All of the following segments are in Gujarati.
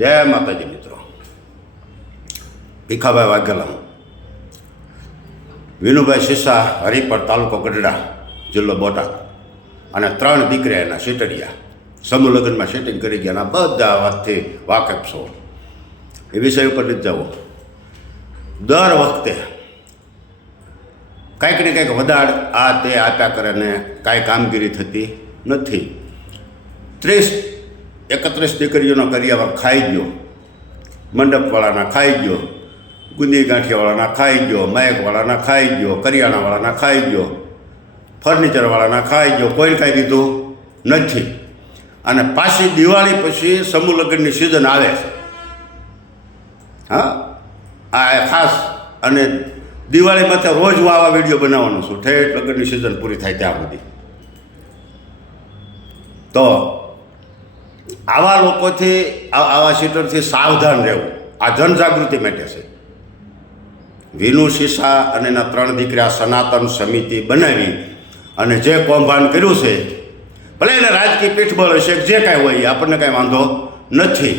જય માતાજી મિત્રો. ભીખાભાઈ વાઘેલા વિનુભાઈ સિસા હરિપર તાલુકો ગઢડા, જિલ્લો બોટાદ, અને ત્રણ દીકરા એના સેટડિયા સમૂહ લગ્નમાં સેટિંગ કરી ગયા બધા વાતથી વાકેફ છો. એ વિષય ઉપર નથી જવો. દર વખતે કાંઈક ને કંઈક વધાર આ તે આપ્યા કરે ને કાંઈ કામગીરી થતી નથી. ત્રીસ એકત્રીસ દીકરીઓનો કરિયાવર ખાઈ ગયો. મંડપવાળાના ખાઈ ગયો. ગુંદી ગાંઠિયાવાળાના ખાઈ ગયો. માયકવાળાના ખાઈ ગયો. કરિયાણાવાળાના ખાઈ ગયો. ફર્નિચરવાળાના ખાઈ ગયો. કોઈ કાંઈ દીધું નથી. અને પાછી દિવાળી પછી સમૂહ લગ્નની સિઝન આવે છે. હા? આ ખાસ અને દિવાળીમાં તો રોજ હું આવા વીડિયો બનાવવાનો છું. ઠેઠ લગ્નની સિઝન પૂરી થાય ત્યાં સુધી. તો આવા લોકોથી આવા સીટરથી સાવધાન રહેવું. આ જનજાગૃતિ માટે છે. વિનુ શીશા અને એના ત્રણ દીકરા સનાતન સમિતિ બનાવી અને જે કૌભાંડ કર્યું છે, ભલે એને રાજકીય પીઠબળ હશે, જે કાંઈ હોય એ આપણને કાંઈ વાંધો નથી.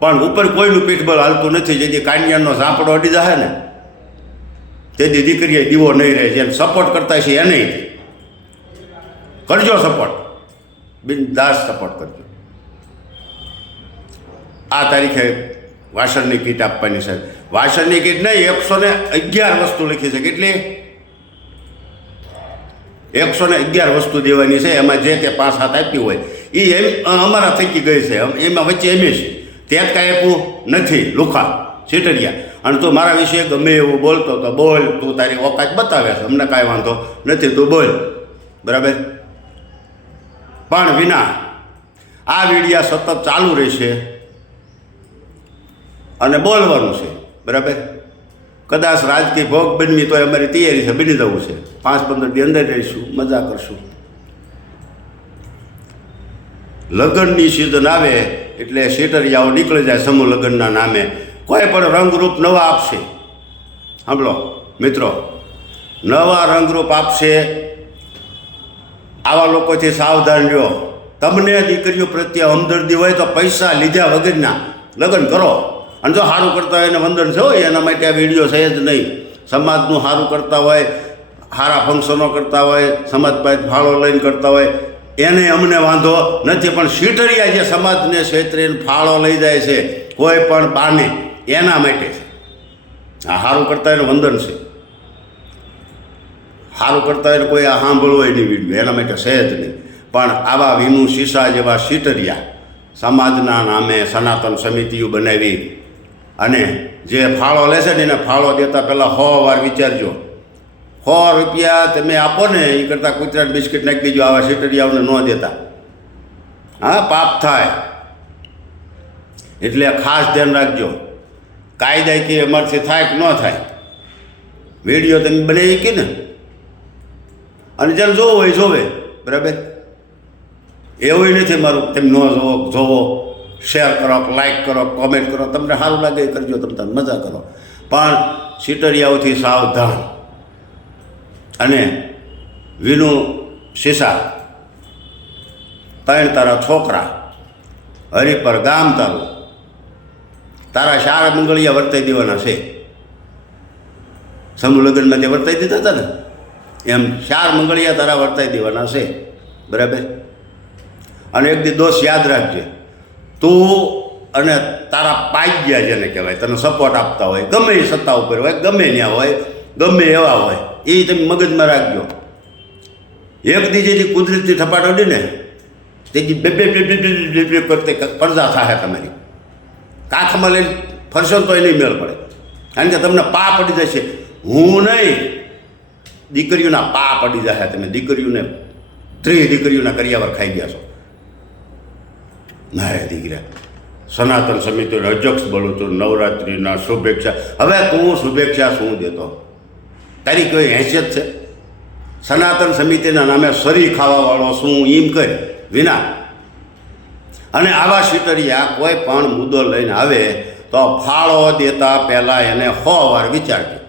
પણ ઉપર કોઈનું પીઠબળ હાલતું નથી, જેથી કાંડિયાનો ઝાંપડો અડી જાય ને. તેથી દીકરીએ દીવો નહીં રહે, જેને સપોર્ટ કરતા છે એને કરજો સપોર્ટ બિનદાસ સપોર્ટ કરજો. આ તારીખે વાસણની કીટ આપવાની છે. વાસણની કીટ નહીં, એકસો ને અગિયાર વસ્તુ લખી છે. કેટલી? એકસો ને અગિયાર વસ્તુ દેવાની છે. એમાં જે તે પાંચ હાથ આપી હોય એ એમ અમારા થકી ગઈ છે. એમાં વચ્ચે એમ છે ત્યાં જ કાંઈ આપવું નથી, લુખા સીટરિયા અને તું મારા વિશે ગમે એવું બોલતો તો બોલ, તું તારી ઓકાત બતાવે છે. અમને કાંઈ વાંધો નથી, તું બોલ. બરાબર? પણ વિના, આ વિડિયા સતત ચાલુ રહેશે. અને બોલવાનું છે. બરાબર? કદાચ રાજકીય ભોગ બની તો અમારી તૈયારી છે, બની જવું છે. પાંચ પંદર દી અંદર રહીશું, મજા કરશું. લગ્નની સિઝન આવે એટલે શેટરિયાઓ નીકળી જાય સમૂહ લગ્નના નામે. કોઈ પણ રંગરૂપ નવા આપશે. સાંભળો, મિત્રો, નવા રંગરૂપ આપશે. આવા લોકોથી સાવધાન રહ્યો. તમને દીકરીઓ પ્રત્યે હમદર્દી હોય તો પૈસા લીધા વગરના લગ્ન કરો. અને જો સારું કરતા હોય એને વંદન છે હોય એના માટે આ વીડિયો છે જ નહીં. સમાજનું સારું કરતા હોય સારા ફંક્શનો કરતા હોય, સમાજ પાસે ફાળો લઈને કરતા હોય, એને અમને વાંધો નથી, પણ શીટરિયા જે સમાજને ક્ષેત્રે ફાળો લઈ જાય છે, કોઈ પણ બાને, એના માટે છે. આ સારું કરતા એને વંદન છે. સારું કરતા હોય કોઈ આ સાંભળવું નહીં વીડિયો, એના માટે છે જ નહીં. પણ આવા વિનુ શીશા જેવા શીટરિયા સમાજના નામે સનાતન સમિતિઓ બનાવી અને જે ફાળો લેશે ને એને ફાળો દેતા પહેલાં સો વાર વિચારજો. સો રૂપિયા તમે આપો ને એ કરતાં કૂતરાને બિસ્કિટ નાખી દેજો, આવા સીટરિયાઓને ન દેતા. હા, પાપ થાય. એટલે ખાસ ધ્યાન રાખજો. કાયદા કે અમારથી થાય કે ન થાય. વીડિયો તમે બનાવી કે ને. અને જ્યારે જોવો હોય જોવે. બરાબર? એવું નથી મારું. તેમ ન જોવો જોવો. શેર કરો લાઇક કરો કોમેન્ટ કરો. તમને સારું લાગે એ કરજો, તમે તમને મજા કરો. પણ સીટરિયાઓથી સાવધાન. અને વિનુ શીશા ત્રણ તારા છોકરા હરિપર ગામ તારું, તારા શાર મંગળિયા વર્તાઈ દેવાના છે. સમૂહ લગ્નમાં જે વર્તાઈ દીધા હતા ને, એમ ચાર મંગળિયા તારા વર્તાઈ દેવાના છે. બરાબર? અને એક દી દોષ યાદ રાખજે. તું અને તારા પાગ્યા જેને કહેવાય, તને સપોર્ટ આપતા હોય, ગમે એ સત્તા ઉપર હોય, ગમે ત્યાં હોય, ગમે એવા હોય, એ તમે મગજમાં રાખજો. એક દીજેથી કુદરતી થપાટ અડી ને, તેથી બે બે બે બે બે કરતે પડદા થાય તમારી. કાથમાં લઈને ફરશો તો એ નહીં મેળ પડે. કારણ કે તમને પા પડી જશે. હું નહીં, દીકરીઓના પા પડી જશે તમે. દીકરીઓને ત્રીસ દીકરીઓના કરિયાવર ખાઈ ગયા છો. મારે દીકરા. સનાતન સમિતિનો અધ્યક્ષ બોલું છું, નવરાત્રિના શુભેચ્છા. હવે તું શુભેચ્છા શું દેતો? તારી કોઈ હેસિયત છે? સનાતન સમિતિના નામે સરી ખાવાવાળો શું એમ કરી, વિના? અને આવા શીતરિયા કોઈ પણ મુદ્દો લઈને આવે તો ફાળો દેતા પહેલાં એને સો વાર વિચારજો.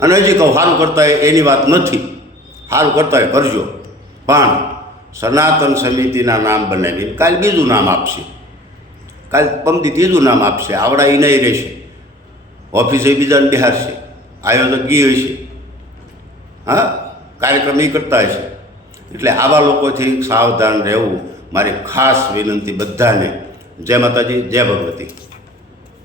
અને હજી કહું સારું કરતા એની વાત નથી. સારું કરતા કરજો. પણ સનાતન સમિતિના નામ બનાવીને કાલે બીજું નામ આપશે. કાલ પમદી ત્રીજું નામ આપશે. આવડા એ નહીં રહેશે. ઓફિસે બીજાને બિહારશે આયોજક એ હશે. હા? કાર્યક્રમ એ કરતા હશે. એટલે આવા લોકોથી સાવધાન રહેવું મારી ખાસ વિનંતી બધાને. જય માતાજી, જય ભગવતી.